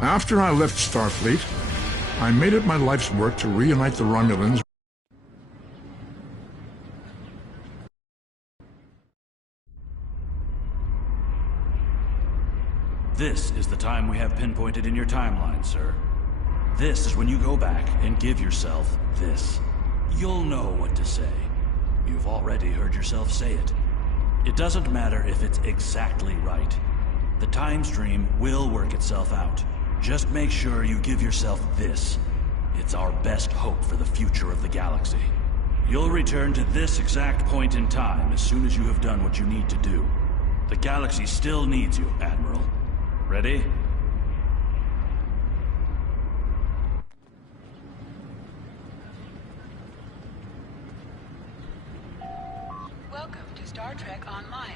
After I left Starfleet, I made it my life's work to reunite the Romulans. This is the time we have pinpointed in your timeline, sir. This is when you go back and give yourself this. You'll know what to say. You've already heard yourself say it. It doesn't matter if it's exactly right. The time stream will work itself out. Just make sure you give yourself this. It's our best hope for the future of the galaxy. You'll return to this exact point in time as soon as you have done what you need to do. The galaxy still needs you, Admiral. Ready? Welcome to StarTrek Online.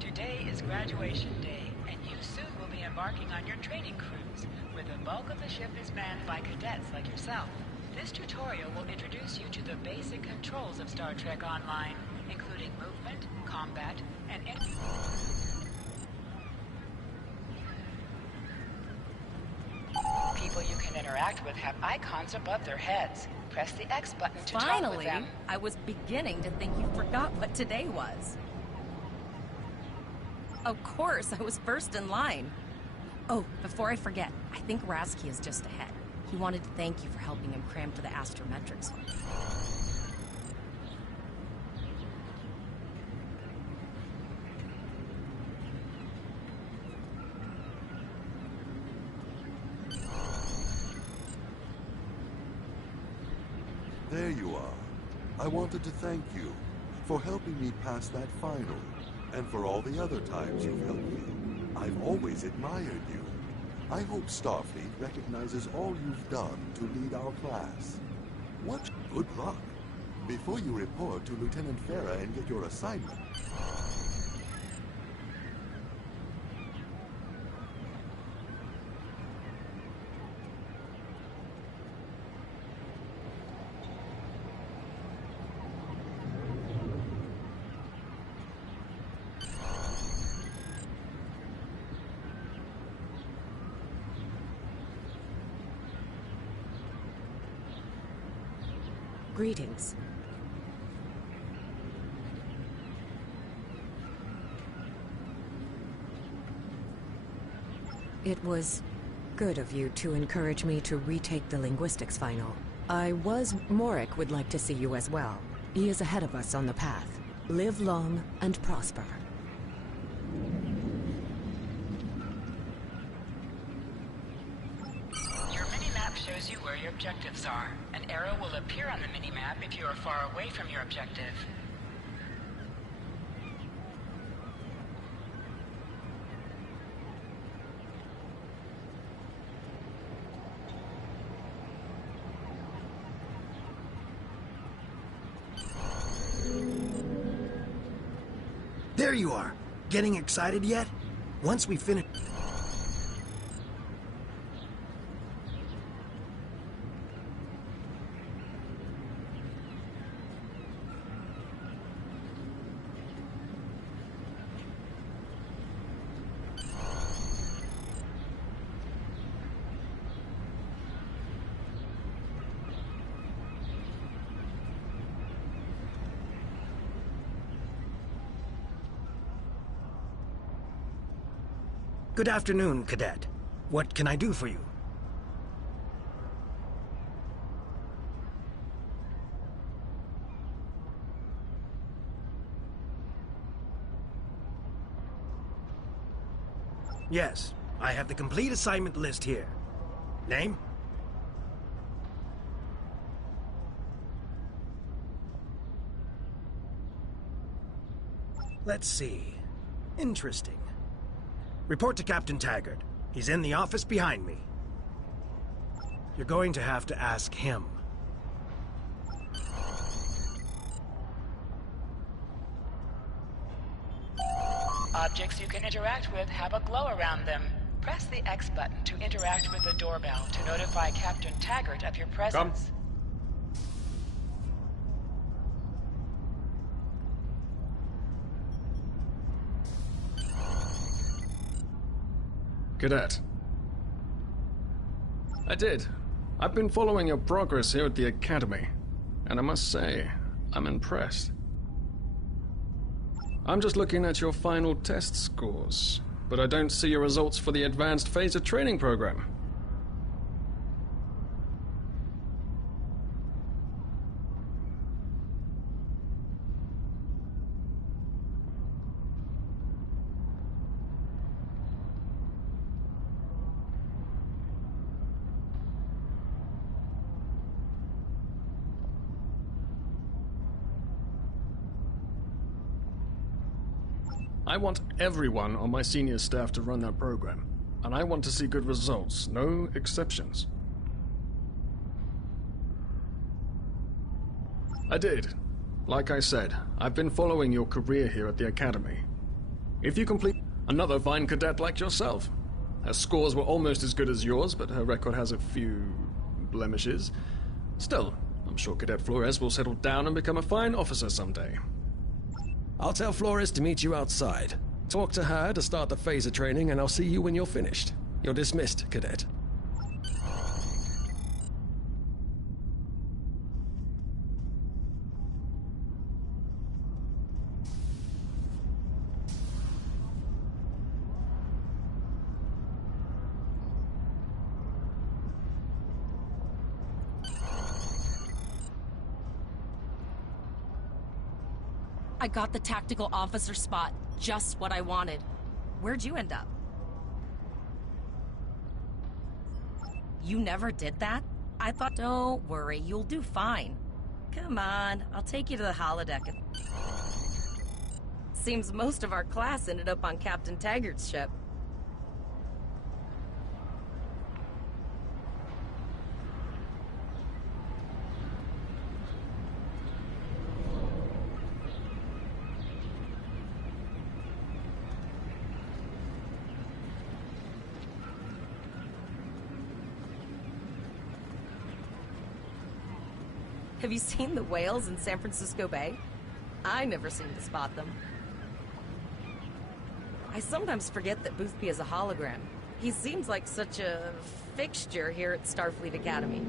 Today is graduation day, and you soon will be embarking on your training cruise, where the bulk of the ship is manned by cadets like yourself. This tutorial will introduce you to the basic controls of StarTrek Online, including movement, combat, and people you can interact with have icons above their heads. Press the X button to talk with them. Finally, I was beginning to think you forgot what today was. Of course, I was first in line. Oh, before I forget, I think Rasky is just ahead. He wanted to thank you for helping him cram for the astrometrics. There you are. I wanted to thank you for helping me pass that final, and for all the other times you've helped me. I've always admired you. I hope Starfleet recognizes all you've done to lead our class. What good luck. Before you report to Lieutenant Farah and get your assignment. Greetings. It was good of you to encourage me to retake the linguistics final. Morik would like to see you as well. He is ahead of us on the path. Live long and prosper. Your mini-map shows you where your objectives are. An arrow will appear on the mini-map if you are far away from your objective. There you are. Getting excited yet? Once we finish... Good afternoon, Cadet. What can I do for you? Yes, I have the complete assignment list here. Name? Let's see. Interesting. Report to Captain Taggart. He's in the office behind me. You're going to have to ask him. Objects you can interact with have a glow around them. Press the X button to interact with the doorbell to notify Captain Taggart of your presence. Cadet. I did. I've been following your progress here at the Academy, and I must say, I'm impressed. I'm just looking at your final test scores, but I don't see your results for the Advanced Phaser Training Program. I want everyone on my senior staff to run that program, and I want to see good results, no exceptions. I did. Like I said, I've been following your career here at the Academy. If you complete another fine cadet like yourself, her scores were almost as good as yours, but her record has a few blemishes. Still, I'm sure Cadet Flores will settle down and become a fine officer someday. I'll tell Flores to meet you outside. Talk to her to start the phaser training, and I'll see you when you're finished. You're dismissed, Cadet. I got the tactical officer spot. Just what I wanted. Where'd you end up? You never did that? I thought... Don't worry, you'll do fine. Come on, I'll take you to the holodeck. Seems most of our class ended up on Captain Taggart's ship. Have you seen the whales in San Francisco Bay? I never seem to spot them. I sometimes forget that Boothby is a hologram. He seems like such a fixture here at Starfleet Academy.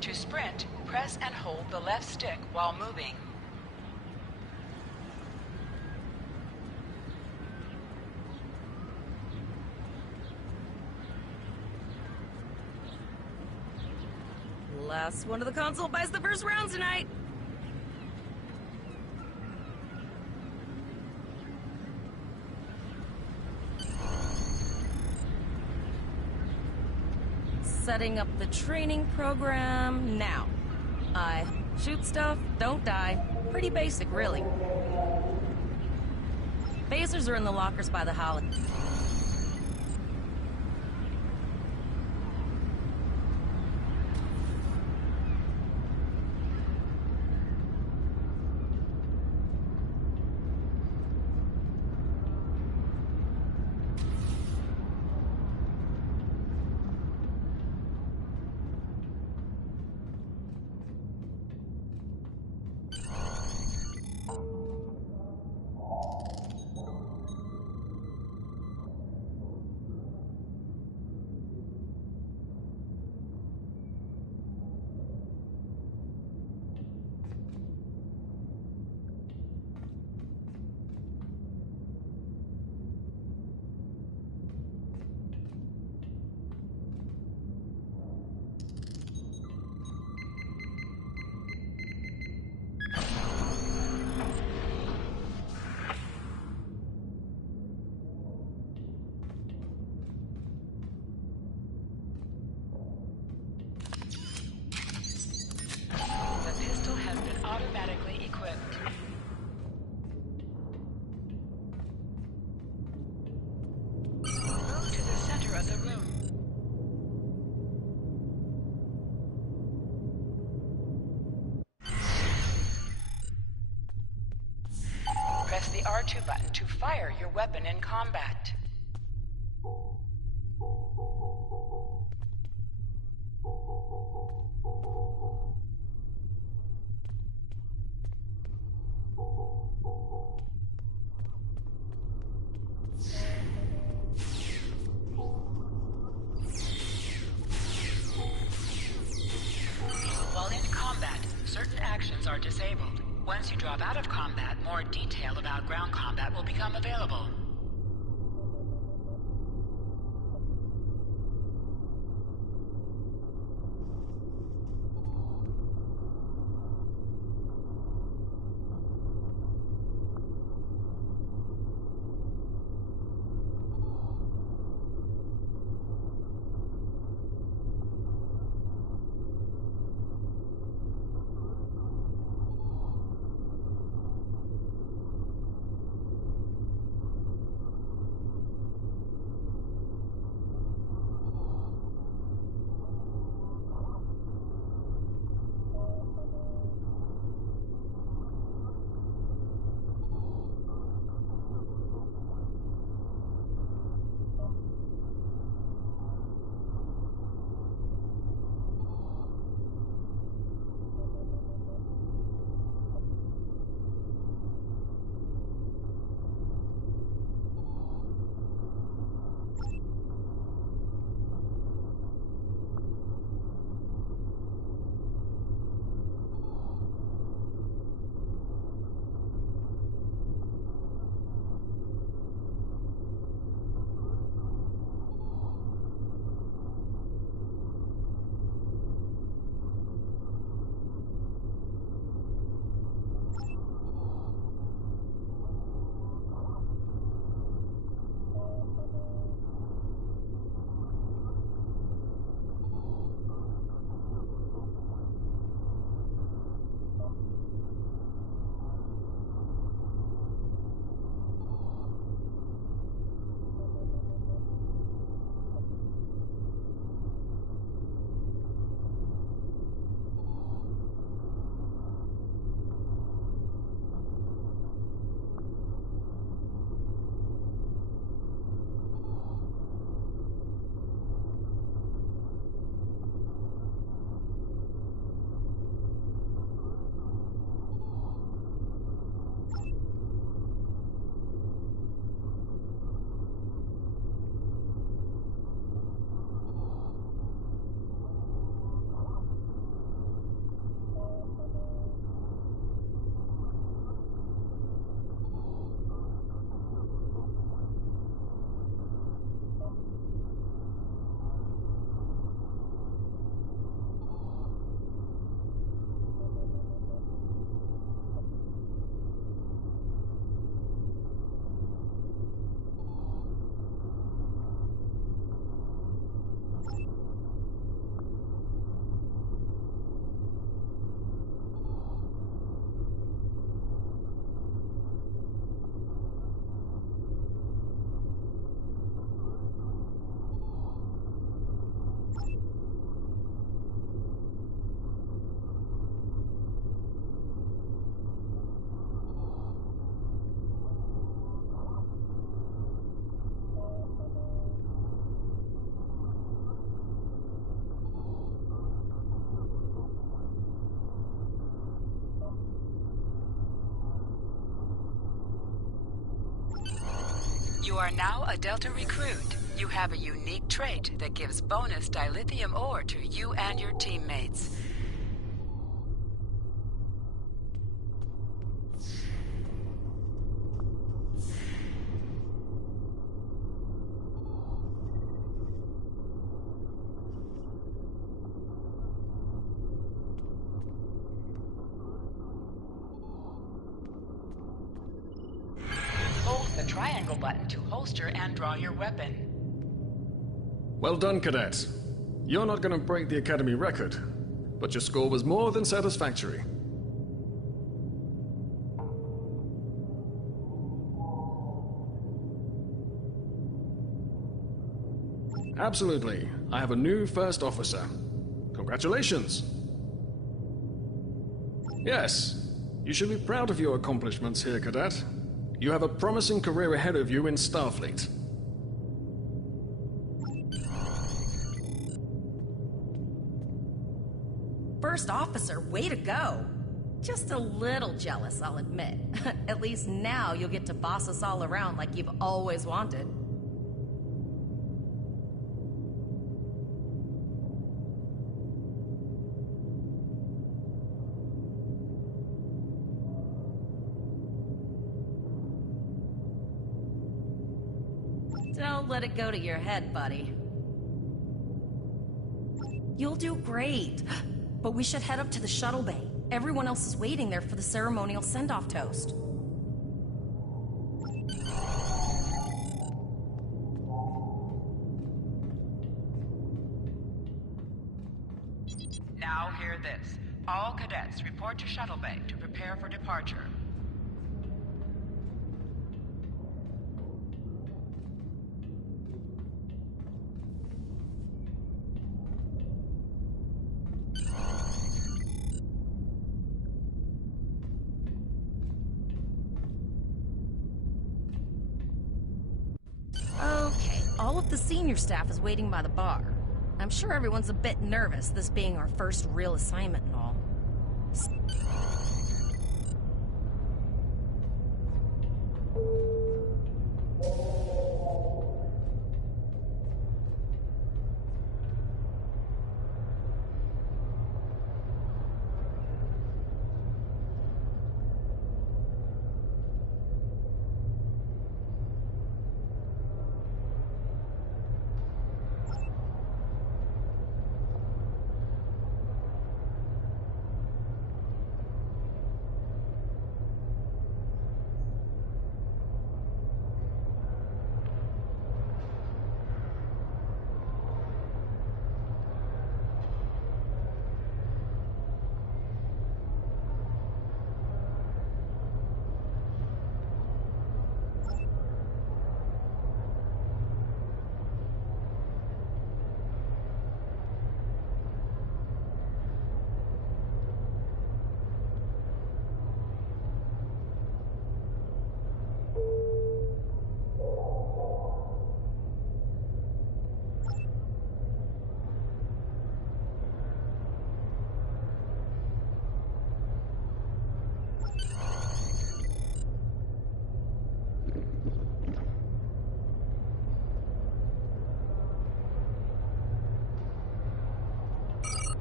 To sprint, press and hold the left stick while moving. Last one of the console buys the first round tonight. Setting up the training program now. I shoot stuff, don't die. Pretty basic, really. Phasers are in the lockers by the holodeck. Press the R2 button to fire your weapon in combat. more detail about ground combat will become available. You are now a Delta recruit. You have a unique trait that gives bonus dilithium ore to you and your teammates. Hold the triangle button to holster and draw your weapon. Well done, Cadet. You're not going to break the Academy record, but your score was more than satisfactory. Absolutely. I have a new first officer. Congratulations. Yes, you should be proud of your accomplishments here, Cadet. You have a promising career ahead of you in Starfleet. First officer, way to go! Just a little jealous, I'll admit. At least now you'll get to boss us all around like you've always wanted. let it go to your head, buddy. You'll do great. But we should head up to the shuttle bay. Everyone else is waiting there for the ceremonial send-off toast. Now hear this. All cadets report to shuttle bay to prepare for departure. Okay, all of the senior staff is waiting by the bar. I'm sure everyone's a bit nervous, this being our first real assignment and all.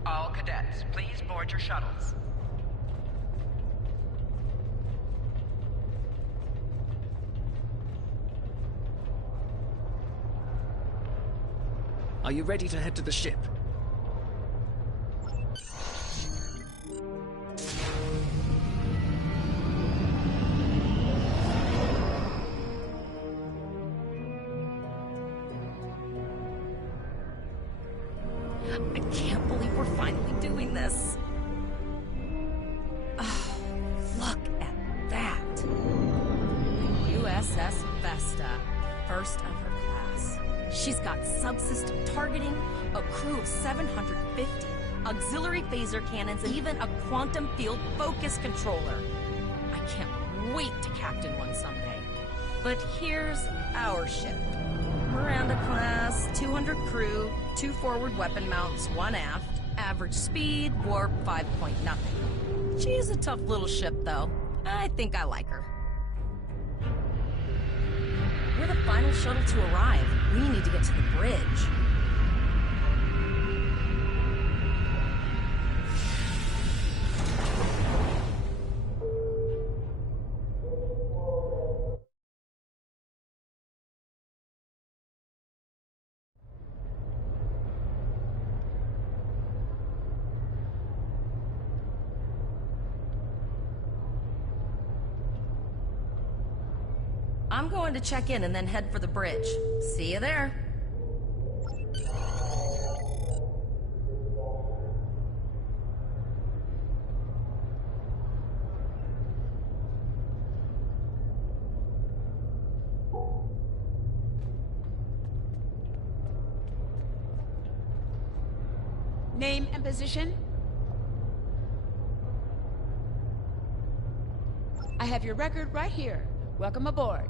All cadets, please board your shuttles. Are you ready to head to the ship? I can't believe we're finally doing this. Oh, look at that. The USS Vesta, first of her class. She's got subsystem targeting, a crew of 750, auxiliary phaser cannons, and even a quantum field focus controller. I can't wait to captain one someday. But here's our ship. Miranda class, 200 crew, 2 forward weapon mounts, 1 aft, average speed, warp 5.0. She's a tough little ship, though. I think I like her. We're the final shuttle to arrive. We need to get to the bridge. I'm going to check in and then head for the bridge. See you there. Name and position? I have your record right here. Welcome aboard.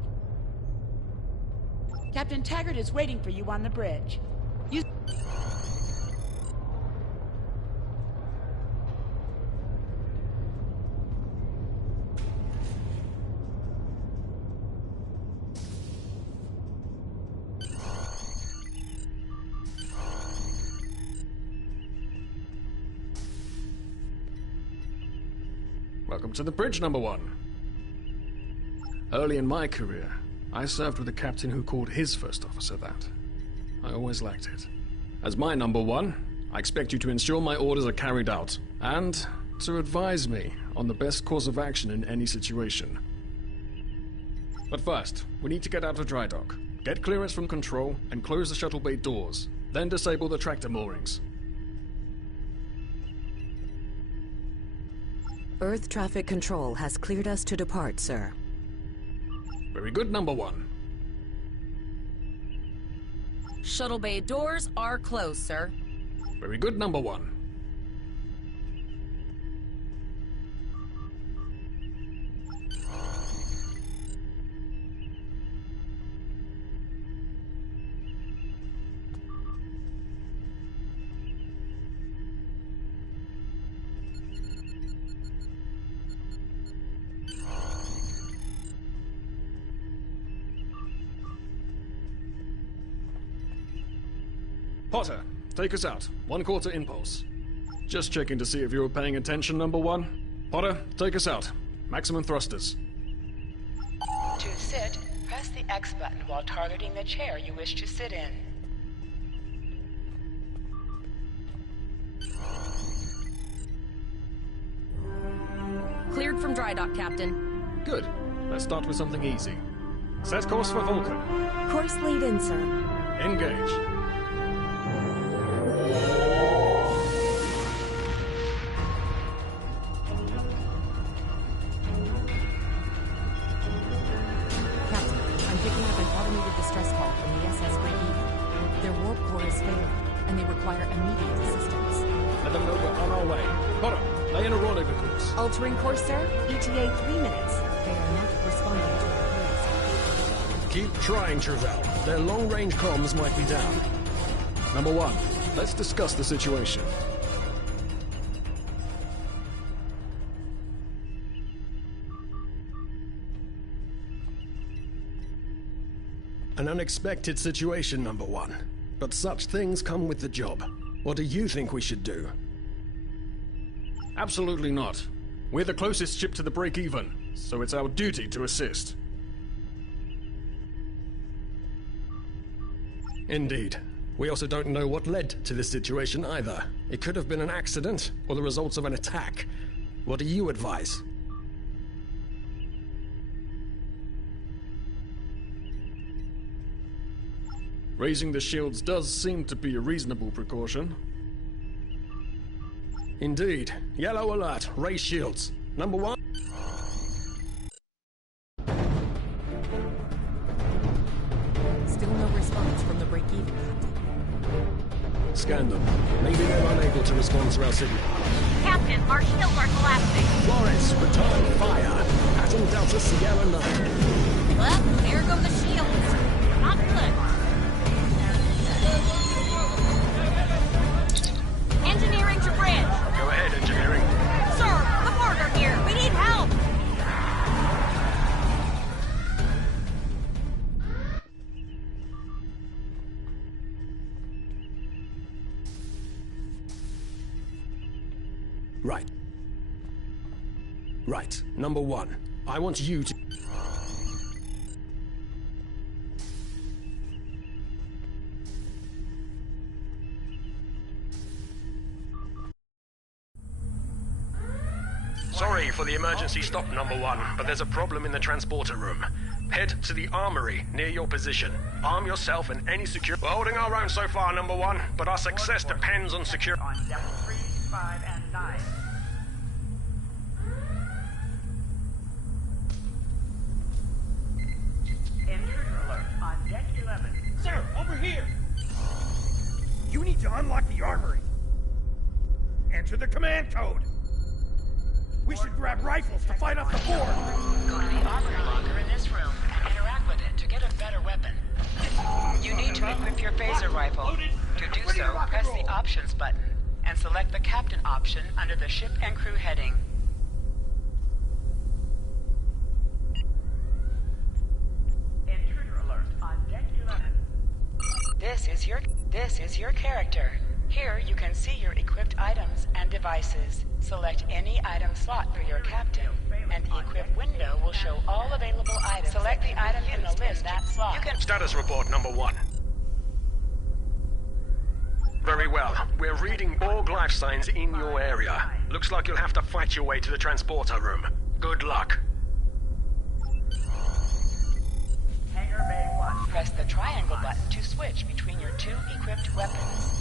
Captain Taggart is waiting for you on the bridge. You... Welcome to the bridge, number 1. Early in my career, I served with a captain who called his first officer that. I always lacked it. As my number one, I expect you to ensure my orders are carried out, and to advise me on the best course of action in any situation. But first, we need to get out of dry dock, get clearance from control, and close the shuttle bay doors, then disable the tractor moorings. Earth traffic control has cleared us to depart, sir. Very good, number one. Shuttle bay doors are closed, sir. Very good, number one. Potter, take us out. 1/4 impulse. Just checking to see if you were paying attention, number one. Potter, take us out. Maximum thrusters. To sit, press the X button while targeting the chair you wish to sit in. Cleared from dry dock, Captain. Good. Let's start with something easy. Set course for Vulcan. Course laid in, sir. Engage. Captain, I'm picking up an automated distress call from the SS Great Eagle. Their warp core is failing, and they require immediate assistance. Let them know we're on our way. Potter, lay in a rendezvous course. Altering course, sir. ETA 3 minutes. They are not responding to our queries. Keep trying, Travell. Their long-range comms might be down. Number one, let's discuss the situation. An unexpected situation, number one. But such things come with the job. What do you think we should do? Absolutely not. We're the closest ship to the break-even, so it's our duty to assist. Indeed. We also don't know what led to this situation either. It could have been an accident, or the results of an attack. What do you advise? Raising the shields does seem to be a reasonable precaution. Indeed. Yellow alert. Raise shields. Number one. Still no response from the break-even, Captain. Scan them. Maybe they're unable to respond to our signal. Captain, our shields are collapsing. Flores, return fire. Pattern Delta Sierra 9. Well, there go the shields. Not good. Engineering to bridge. Go ahead, engineering. Sir, the Borg are here. We need help. Right. Right. Number one. I want you to... Sorry for the emergency stop, number one, but there's a problem in the transporter room. Head to the armory near your position. Arm yourself and any security... We're holding our own so far, number one, but our success depends on security. On deck 3, 5, and 9. Intruder alert on deck 11. Sir, over here! You need to unlock the armory. Enter the command code. We should grab rifles to fight off the Borg. Go to the armory locker in this room and interact with it to get a better weapon. You need to equip your phaser rifle. To do so, press the options button and select the captain option under the ship and crew heading. Intruder alert on deck 11. This is your character. Here you can see your equipped items and devices. Select any item slot for your captain, and the equip window will show all available items. Select the item in the list that slot. You can Status report number 1. Very well. We're reading Borg life signs in your area. Looks like you'll have to fight your way to the transporter room. Good luck. Hangar Bay 1. Press the triangle button to switch between your 2 equipped weapons.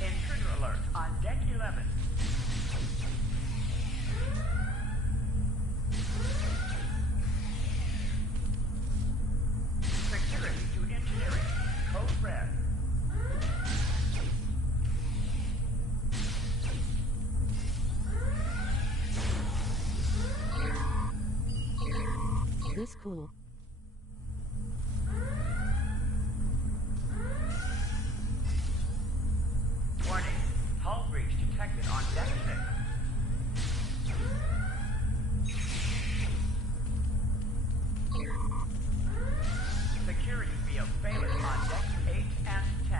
Intruder alert on deck 11. Security to engineering. Code red. This cool. Warning. Hull breach detected on deck 6. Security field failing on decks 8 and 10.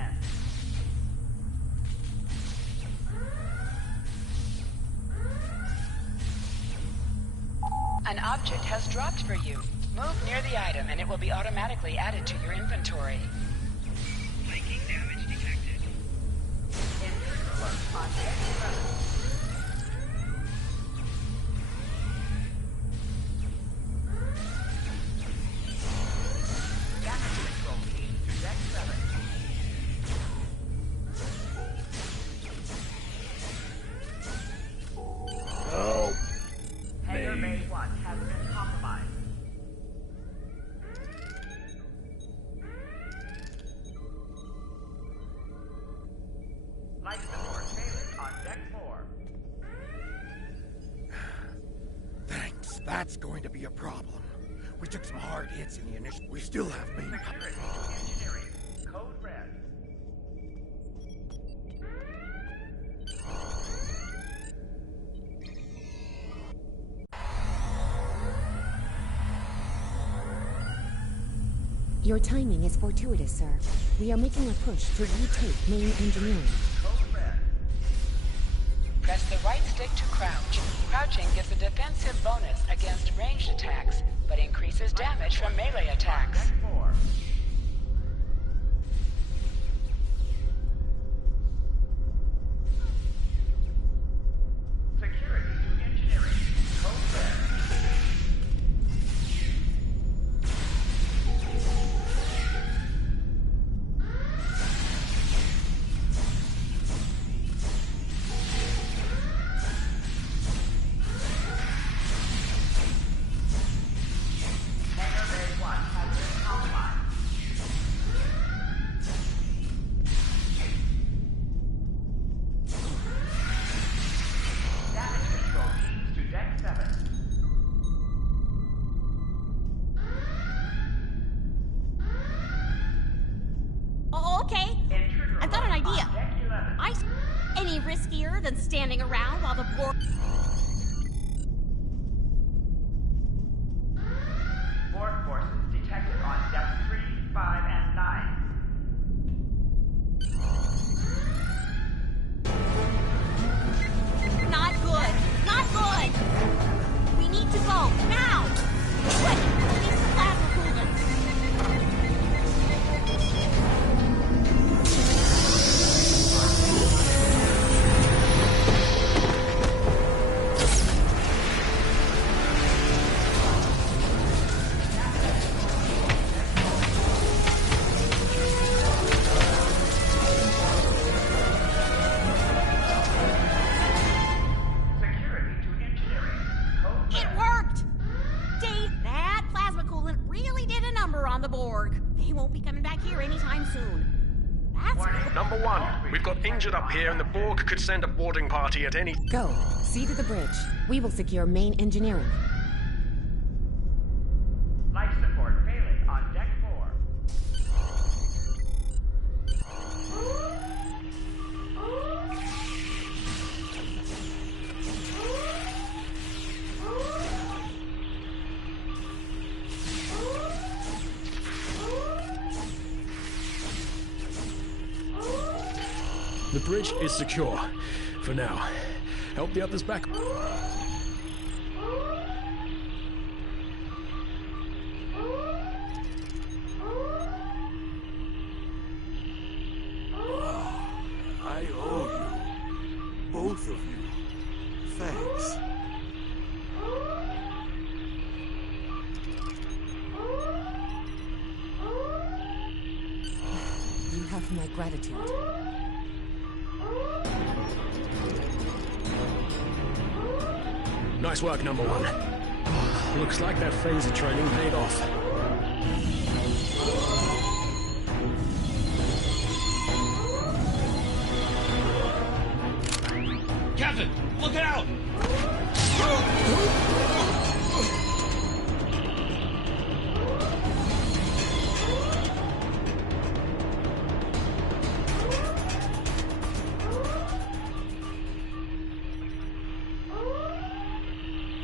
An object has dropped for you. Move near the item and it will be automatically added to your inventory. Flanking damage detected. Intruder alert on deck 11. Damage control team to deck 7. Help! Hangar Bay 1 has been compromised. Life support failing on deck 4. Thanks. That's going to be a problem. We took some hard hits in the initial. We still have main. Security to engineering. Code red. Your timing is fortuitous, sir. We are making a push to retake main engineering. Code red. Press the right stick to crouch. Crouching gives a defensive bonus against ranged attacks, but increases damage from melee attacks. Security to engineering. Code red. Hangar Bay 1 has been compromised. Damage control teams to deck 7. Oh, okay. Intruder I've got an alert on idea. deck 11. Any riskier than standing around while the Borg... Borg forces detected on deck 3, 5, and 9. Not good. Not good. We need to go now. Quick, release the plasma coolant. Security to engineering. Code It red. worked. Dave, that plasma coolant really did a number on the Borg. They won't be coming back here anytime soon. That's good. Number 1, we've got injured up here and the Borg could send a boarding party at any... Go. See to the bridge. We will secure main engineering. Life support failing on deck 4. bridge is secure. For now. Help the others back. I owe you. Both of you. Thanks. You have my gratitude. Nice work, number one. Looks like that phaser training paid off. Captain, look out!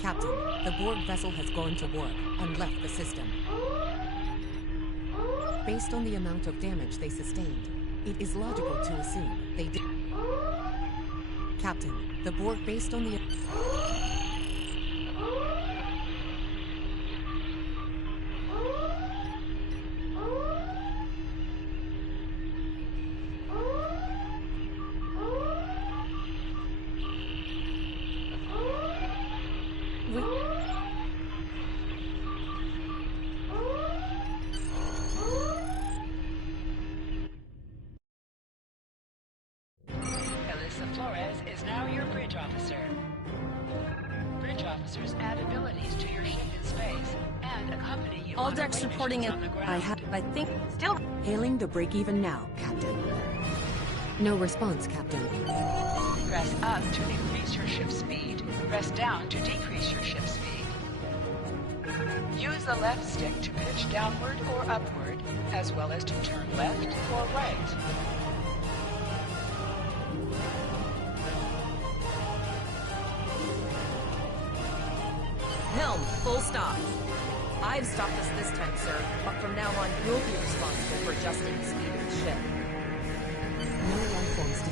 Captain, the Borg vessel has gone to warp and left the system. Based on the amount of damage they sustained, it is logical to assume they did. Captain, the Borg based on the... Flores is now your bridge officer. Bridge officers add abilities to your ship in space and accompany you All on decks away reporting missions in. on the ground. I think. Still. Hailing the break-even now, Captain. No response, Captain. Press up to increase your ship's speed. Press down to decrease your ship's speed. Use the left stick to pitch downward or upward, as well as to turn left or right. Helm, full stop. I've stopped us this time, sir, but from now on, you'll be responsible for adjusting the speed of the ship. No life forms to...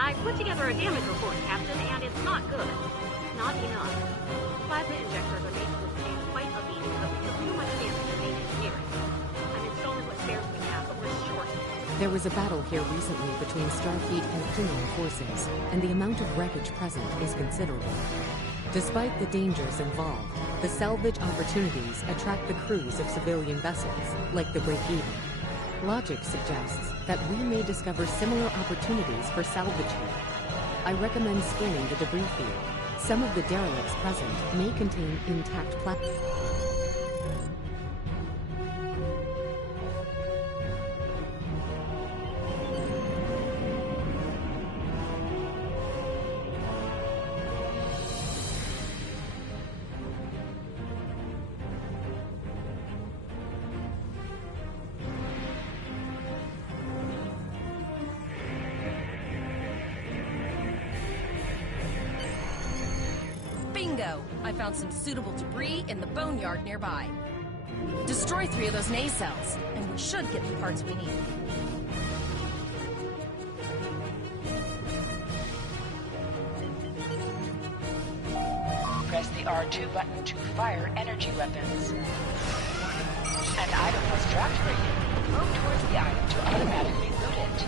I put together a damage report, Captain, and it's not good. Not enough. Plasma injectors are made to withstand quite a beating, but we took too much damage in main engineering. I'm installing what spares we have, but we're short. There was a battle here recently between Starfleet and Klingon forces, and the amount of wreckage present is considerable. Despite the dangers involved, the salvage opportunities attract the crews of civilian vessels, like the Break-Even. Logic suggests that we may discover similar opportunities for salvage here. I recommend scanning the debris field. Some of the derelicts present may contain intact platforms. Bingo! I found some suitable debris in the boneyard nearby. Destroy 3 of those nacelles, and we should get the parts we need. Press the R2 button to fire energy weapons. An item was dropped for you. Move towards the item to automatically loot it.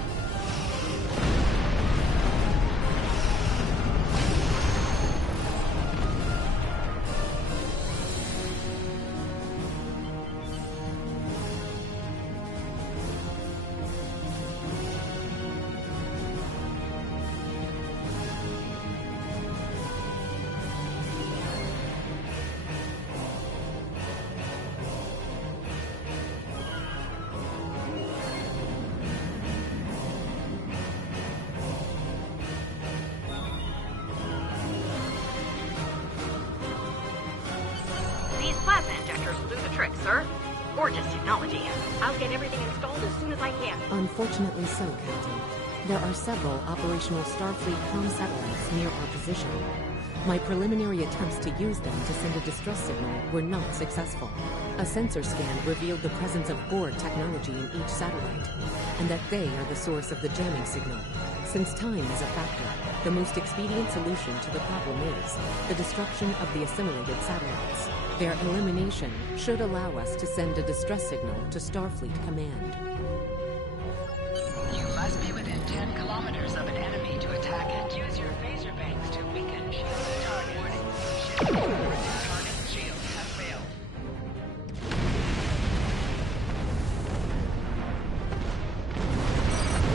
Gorgeous technology. I'll get everything installed as soon as I can. Unfortunately so, Captain. There are several operational Starfleet comm satellites near our position. My preliminary attempts to use them to send a distress signal were not successful. A sensor scan revealed the presence of Borg technology in each satellite, and that they are the source of the jamming signal. Since time is a factor, the most expedient solution to the problem is the destruction of the assimilated satellites. Their elimination should allow us to send a distress signal to Starfleet Command. You must be within 10 kilometers of an enemy to attack and use your phaser bangs to weaken shielded targets. Target shields have failed.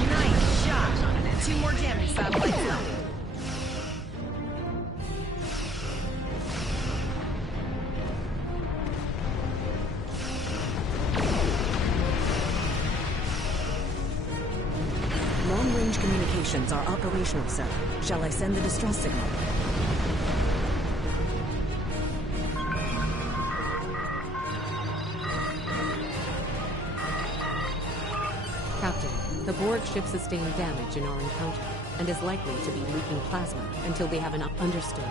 Nice shot! 2 more jamming satellites left. Long-range communications are operational, sir. Shall I send the distress signal? Captain, the Borg ship sustained damage in our encounter and is likely to be leaking plasma until they have enough. Understood.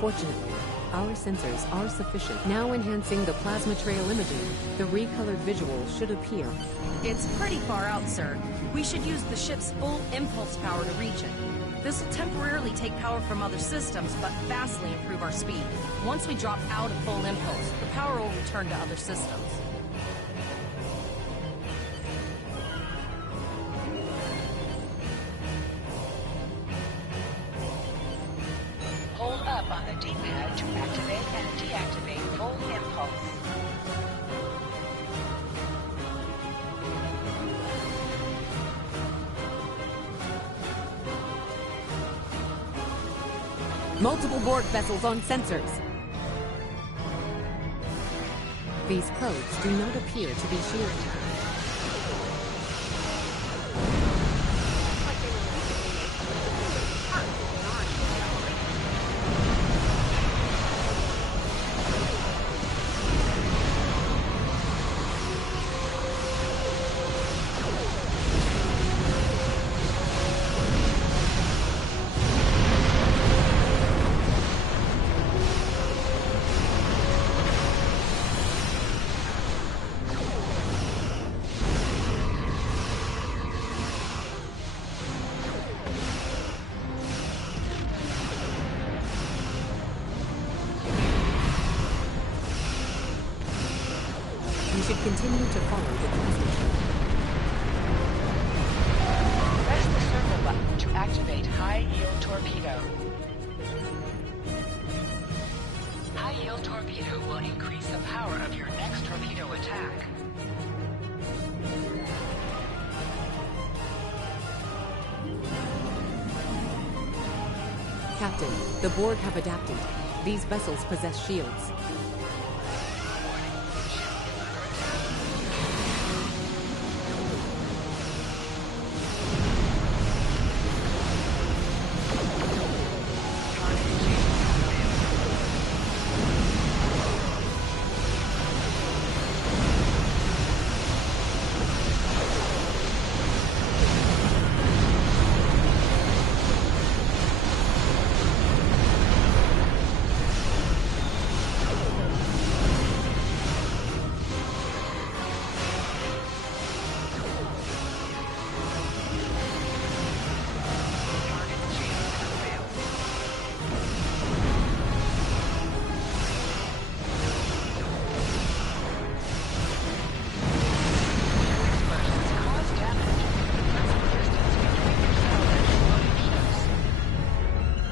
Fortunately, our sensors are sufficient. Now enhancing the plasma trail imaging, the recolored visuals should appear. It's pretty far out, sir. We should use the ship's full impulse power to reach it. This will temporarily take power from other systems, but vastly improve our speed. Once we drop out of full impulse, the power will return to other systems. Hold up on the D-pad to activate and deactivate full impulse. Multiple Borg vessels on sensors. These probes do not appear to be shielded. We should continue to follow the transmission. Press the circle button to activate high-yield torpedo. High-yield torpedo will increase the power of your next torpedo attack. Captain, the Borg have adapted. These vessels possess shields.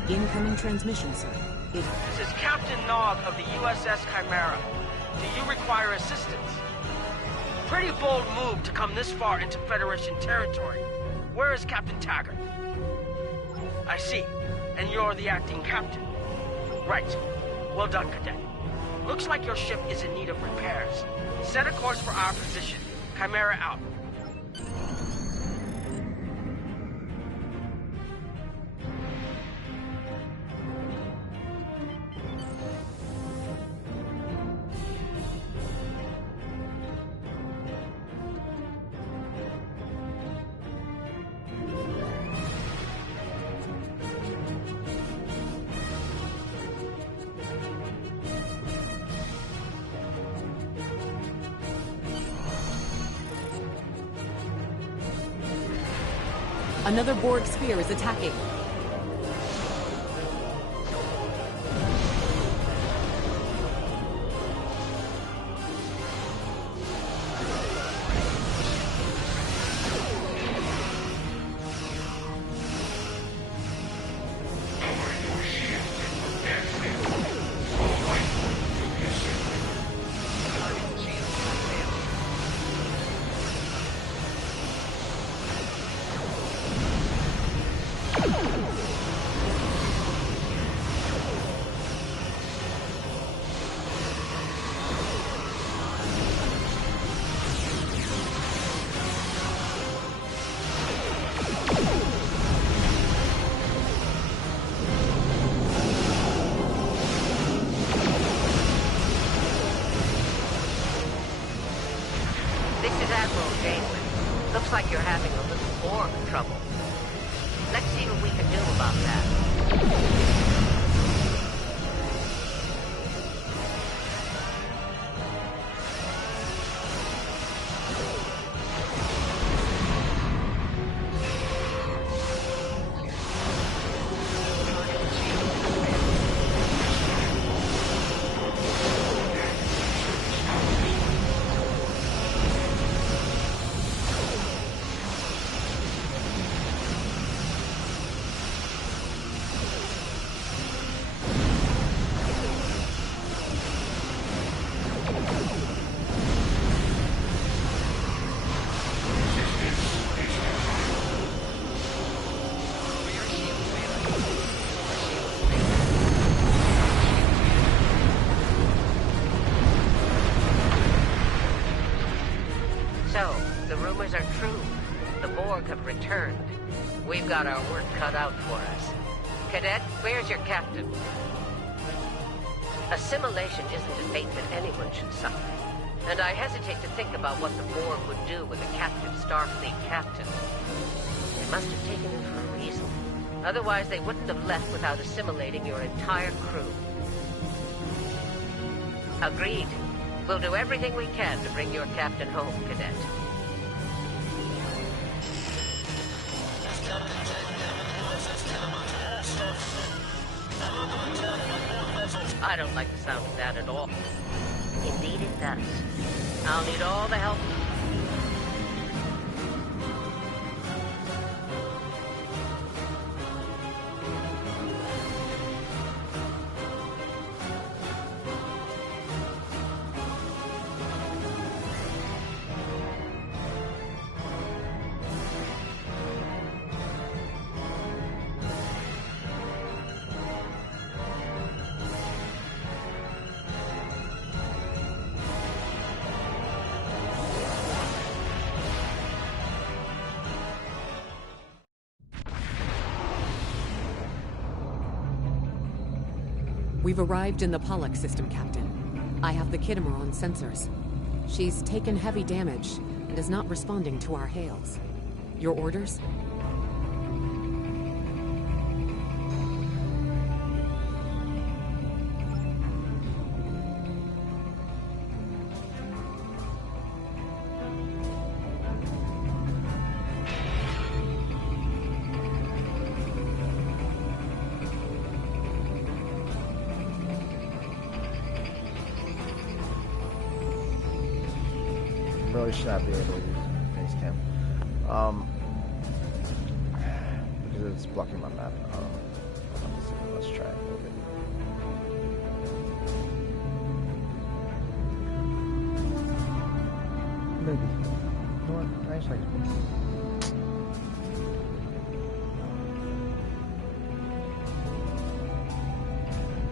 Incoming transmission, sir. This is Captain Nog of the USS Chimera. Do you require assistance? Pretty bold move to come this far into Federation territory. Where is Captain Taggart? I see. And you're the acting captain. Right. Well done, Cadet. Looks like your ship is in need of repairs. Set a course for our position. Chimera out. Another Borg sphere is attacking. Looks like you're having a little Borg trouble. Let's see what we can do about that. So, the rumors are true. The Borg have returned. We've got our work cut out for us. Cadet, where's your captain? Assimilation isn't a fate that anyone should suffer. And I hesitate to think about what the Borg would do with a captive Starfleet captain. They must have taken him for a reason. Otherwise, they wouldn't have left without assimilating your entire crew. Agreed. We'll do everything we can to bring your captain home, Cadet. I don't like the sound of that at all. Indeed it does. I'll need all the help. We've arrived in the Pollux system, Captain. I have the Kittimer on sensors. She's taken heavy damage and is not responding to our hails. Your orders? Really should not be able to use face cam. Because it's blocking my map. Let's try it a little bit. Maybe. You know what? I actually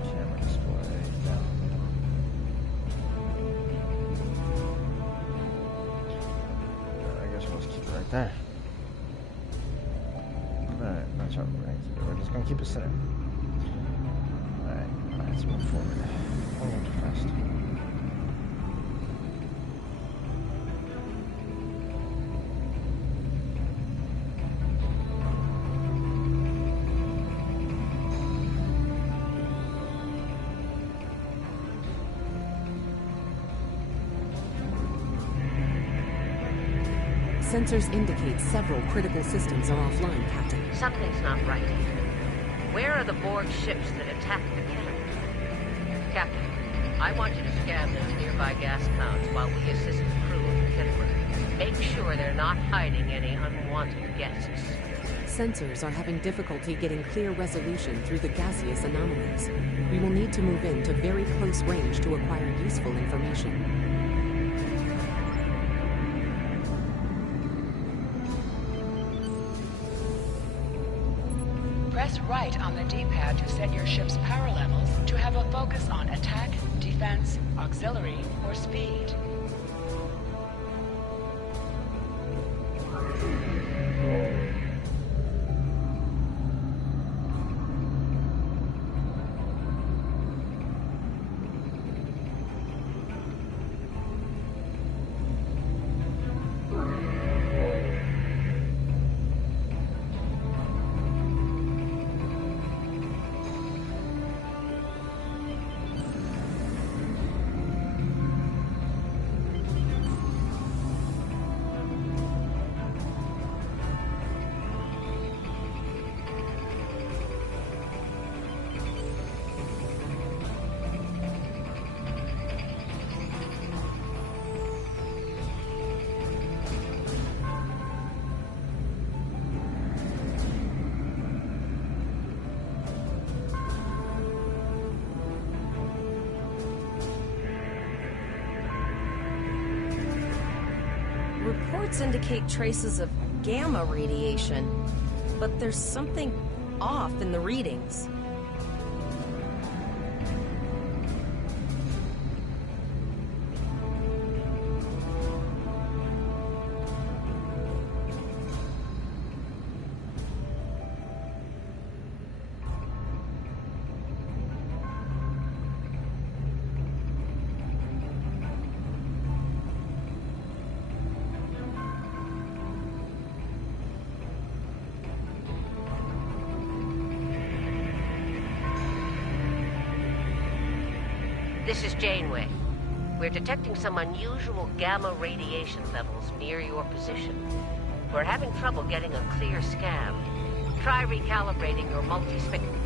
camera display down. Right there. Alright, that's what we're going to do. We're just going to keep it center. Alright, let's move forward. A little too fast. Sensors indicate several critical systems are offline, Captain. Something's not right here. Where are the Borg ships that attacked the Kittimer? Captain, I want you to scan those nearby gas clouds while we assist the crew of the Kittimer. Make sure they're not hiding any unwanted guests. Sensors are having difficulty getting clear resolution through the gaseous anomalies. We will need to move in to very close range to acquire useful information. Press right on the D-pad to set your ship's power levels to have a focus on attack, defense, auxiliary, or speed. Reports indicate traces of gamma radiation, but there's something off in the readings. This is Janeway. We're detecting some unusual gamma radiation levels near your position. We're having trouble getting a clear scan. Try recalibrating your multi-spectrum.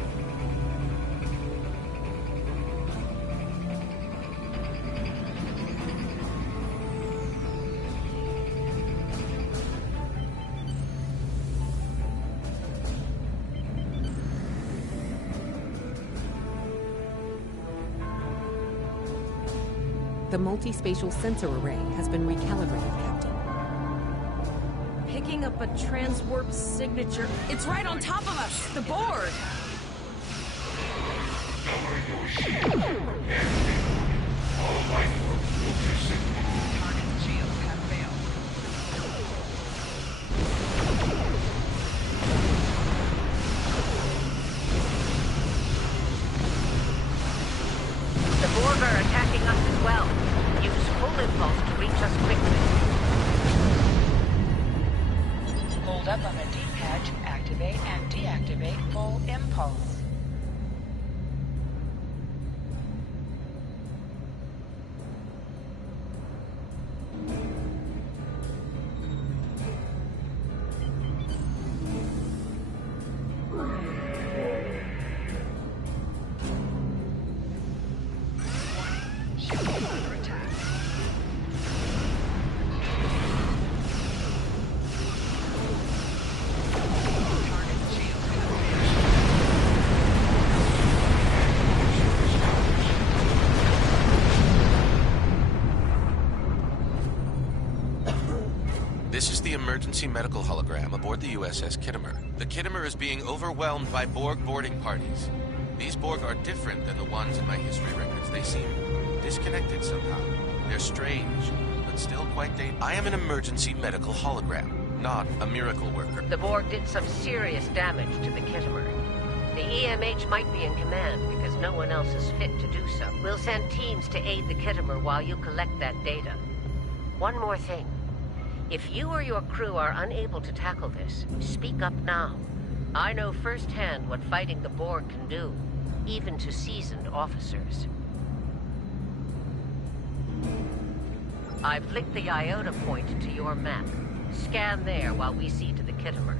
The multispatial sensor array has been recalibrated, Captain. Picking up a transwarp signature. It's right on top of us! The board! The Borg are attacking us as well. Use full impulse to reach us quickly. Hold up on the D-pad to activate and deactivate full impulse. This is the emergency medical hologram aboard the USS Kittimer. The Kittimer is being overwhelmed by Borg boarding parties. These Borg are different than the ones in my history records. They seem disconnected somehow. They're strange, but still quite dangerous. I am an emergency medical hologram, not a miracle worker. The Borg did some serious damage to the Kittimer. The EMH might be in command because no one else is fit to do so. We'll send teams to aid the Kittimer while you collect that data. One more thing. If you or your crew are unable to tackle this, speak up now. I know firsthand what fighting the Borg can do, even to seasoned officers. I've linked the Iota point to your map. Scan there while we see to the Kittimer.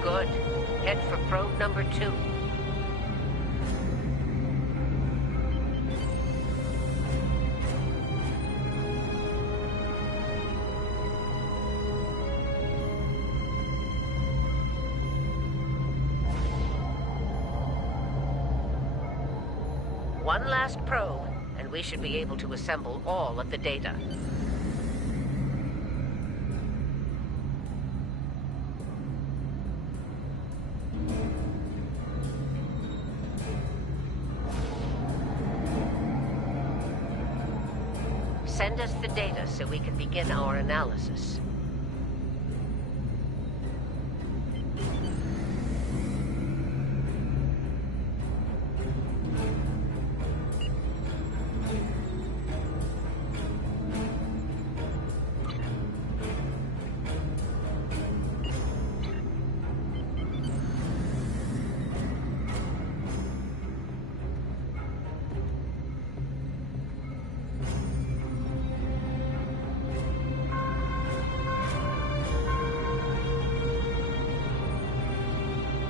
Good. Head for probe number 2. One last probe, and we should be able to assemble all of the data. Send us the data so we can begin our analysis.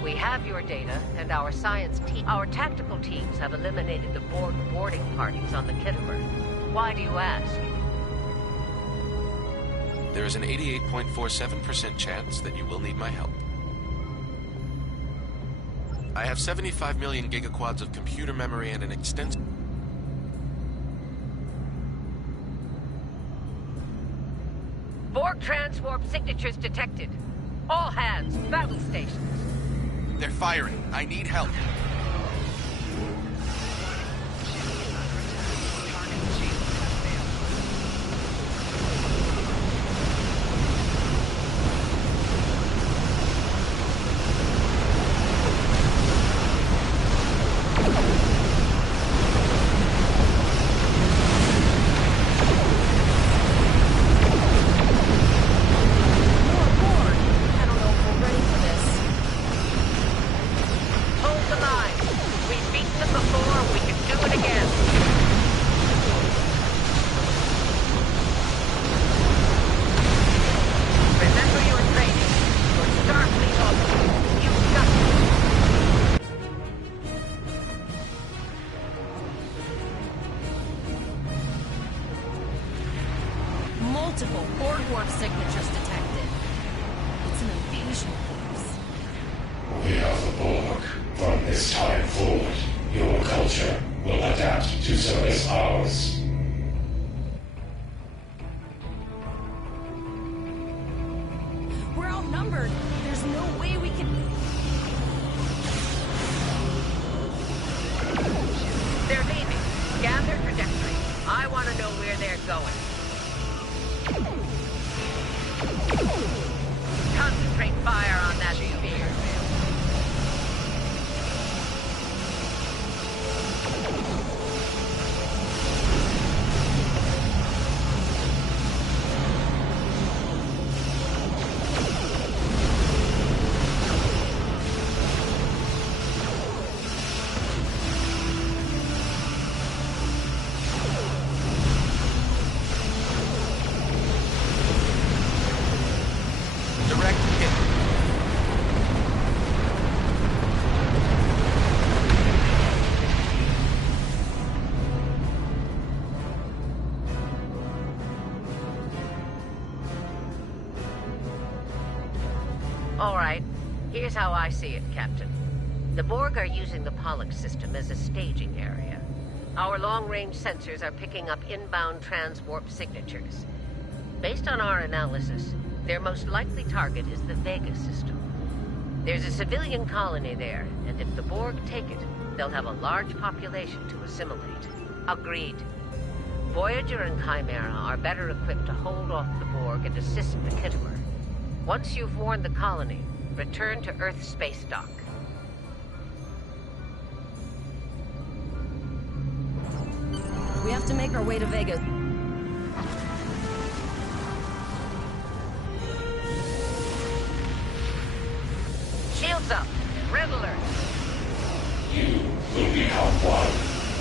We have your data, and our science team. Our tactical teams have eliminated the Borg boarding parties on the Kittimer. Why do you ask? There is an 88.47% chance that you will need my help. I have 75 million gigaquads of computer memory and an extensive... Borg transwarp signatures detected. All hands, battle stations. They're firing. I need help. Multiple Borg warp signatures detected. It's an invasion force. We are the Borg. From this time forward, your culture will adapt to service ours. We're outnumbered. There's no way we can... They're leaving. Scan their trajectory. I want to know where they're going. Concentrate fire on that spear. Direct hit. All right. Here's how I see it, Captain. The Borg are using the Pollux system as a staging area. Our long-range sensors are picking up inbound transwarp signatures. Based on our analysis, their most likely target is the Vega system. There's a civilian colony there, and if the Borg take it, they'll have a large population to assimilate. Agreed. Voyager and Chimera are better equipped to hold off the Borg and assist the Khitomer. Once you've warned the colony, return to Earth space dock. We have to make our way to Vega. Shields up! Red alert! You will become one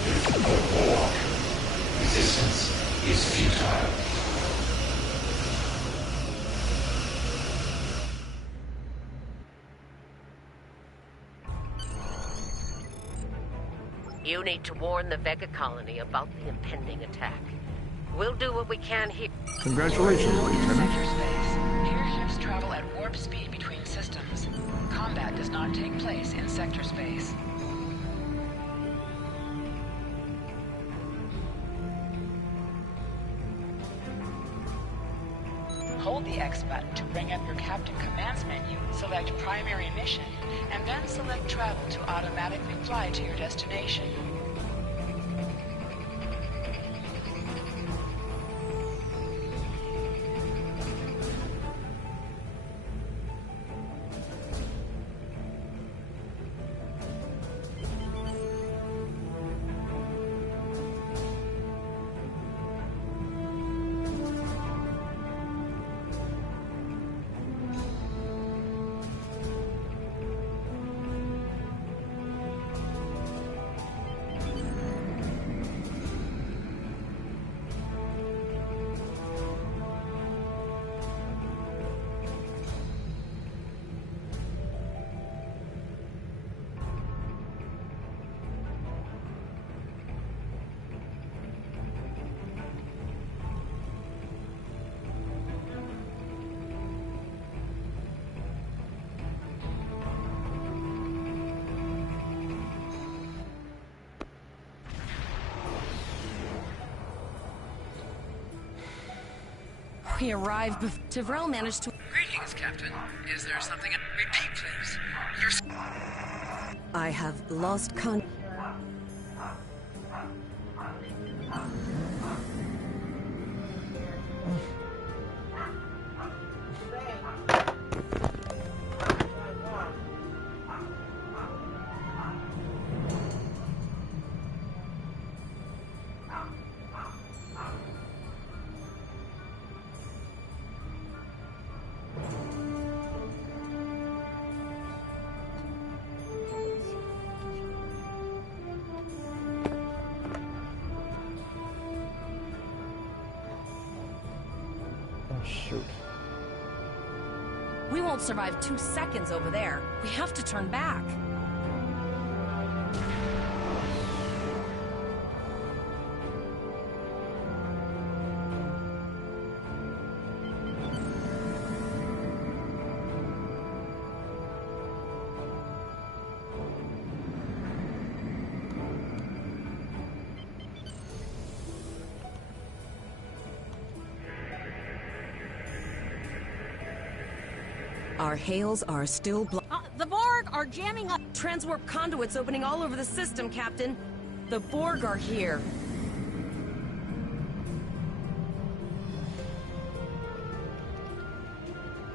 with the Borg. Resistance is futile. You need to warn the Vega colony about the impending attack. We'll do what we can here. Congratulations, Lieutenant. Sector space. Here ships travel at warp speed between systems. Combat does not take place in sector space. Hold the X button to bring up your Captain Commands menu, select Primary Mission, and then select Travel to automatically fly to your destination. We arrived Tivrell managed to... Greetings, Captain. Is there something... Repeat, please. I have lost con... Shoot. We won't survive 2 seconds over there. We have to turn back. Our hails are still The Borg are jamming up. Transwarp conduits opening all over the system, Captain. The Borg are here.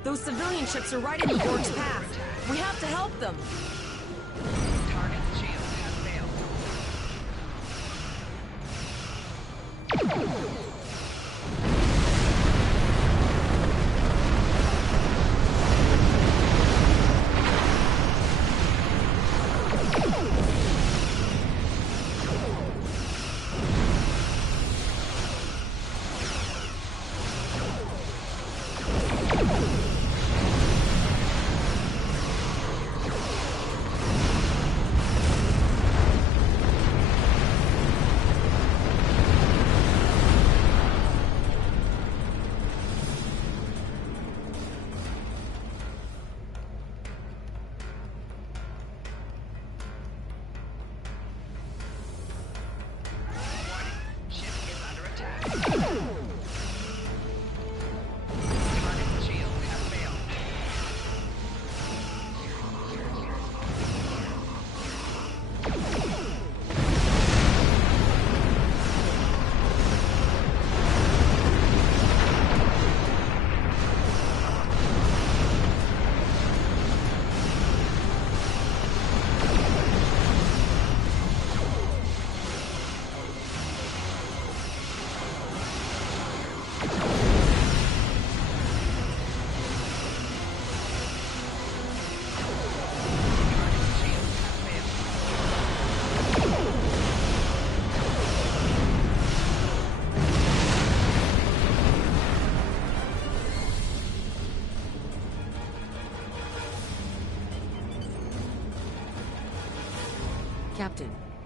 Those civilian ships are right in the Borg's path. We have to help them. Target's shields have failed.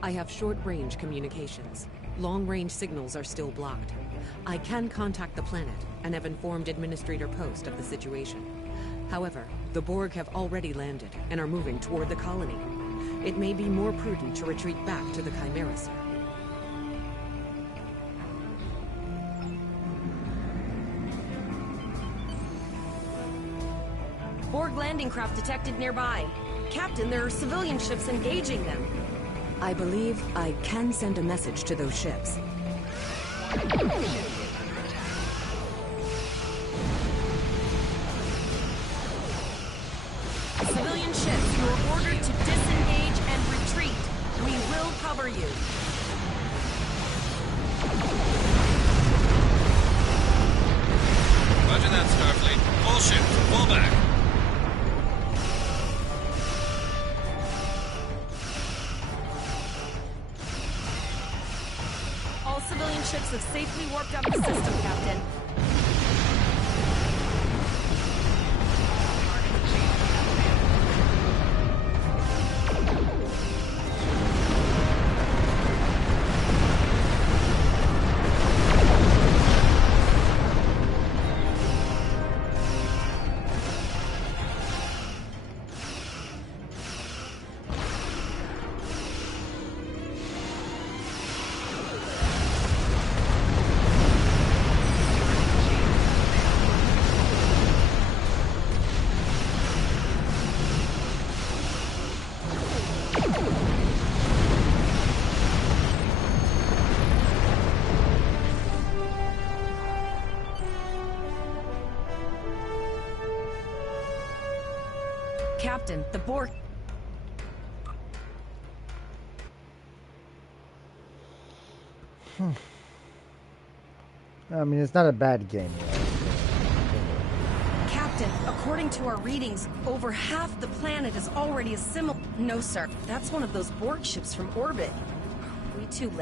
I have short-range communications. Long-range signals are still blocked. I can contact the planet and have informed Administrator Post of the situation. However, the Borg have already landed and are moving toward the colony. It may be more prudent to retreat back to the Chimera, sir. Borg landing craft detected nearby. Captain, there are civilian ships engaging them. I believe I can send a message to those ships. Civilian ships, you are ordered to disengage and retreat. We will cover you. Roger that, Starfleet. All ships, pull back. All civilian ships have safely warped out of the system, Captain. Captain, the Borg... I mean, it's not a bad game, right? Captain, according to our readings, over half the planet is already assimilated. No, sir. That's one of those Borg ships from orbit. We too late.